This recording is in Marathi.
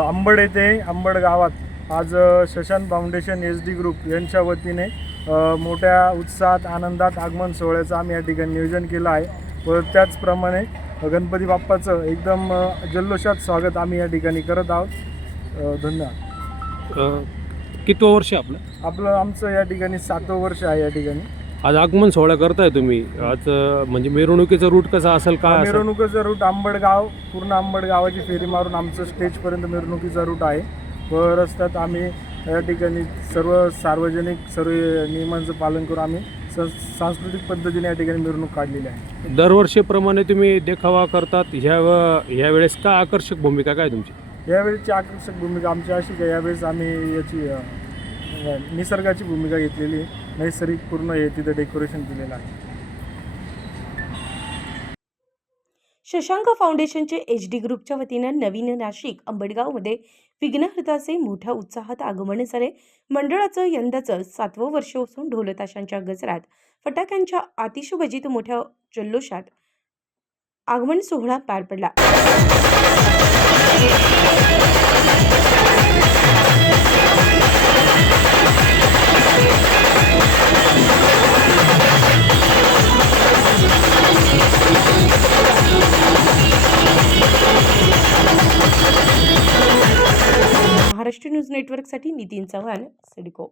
अंबड येथे अंबड गावात आज शशांक फाउंडेशन SD ग्रुप यांच्या वतीने मोठ्या उत्साहात आनंदात आगमन सोहळ्याचं आम्ही या ठिकाणी नियोजन केलं आहे व त्याचप्रमाणे गणपती बाप्पाचं एकदम जल्लोषात स्वागत आम्ही या ठिकाणी करत आहोत। धन्यवाद। कितवं वर्ष आहे आमचं या ठिकाणी 7वं वर्ष आहे। या ठिकाणी आज आगमन सोहळा करताय तुम्ही आज म्हणजे मिरवणुकीचा रूट कसा असेल का? मिरवणुकीचा रूट अंबडगाव पूर्ण अंबड गावाची फेरी मारून आमचं स्टेजपर्यंत मिरवणुकीचा रूट आहे व रस्त्यात आम्ही या ठिकाणी सर्व सार्वजनिक सर्व नियमांचं पालन करून आम्ही सांस्कृतिक पद्धतीने या ठिकाणी मिरवणूक काढलेली आहे। दरवर्षीप्रमाणे तुम्ही देखावा करतात, ह्यावेळेस का आकर्षक भूमिका काय तुमची? यावेळेची आकर्षक भूमिका आमची अशी की यावेळेस आम्ही याची निसर्गाची भूमिका घेतलेली आहे। नैसर्गिक पूर्ण हे तिथे डेकोरेशन केलेलं आहे। शशांक फाउंडेशनचे HD ग्रुपच्या वतीनं नवीन नाशिक अंबडगावमध्ये विघ्नहर्ताचे मोठ्या उत्साहात आगमन झाले। मंडळाचं यंदाचं 7वं वर्ष असून ढोलताशांच्या गजरात फटाक्यांच्या आतिषबाजीत मोठ्या जल्लोषात आगमन सोहळा पार पडला। महाराष्ट्र न्यूज नेटवर्कसाठी नितीन चव्हाण, सिडको।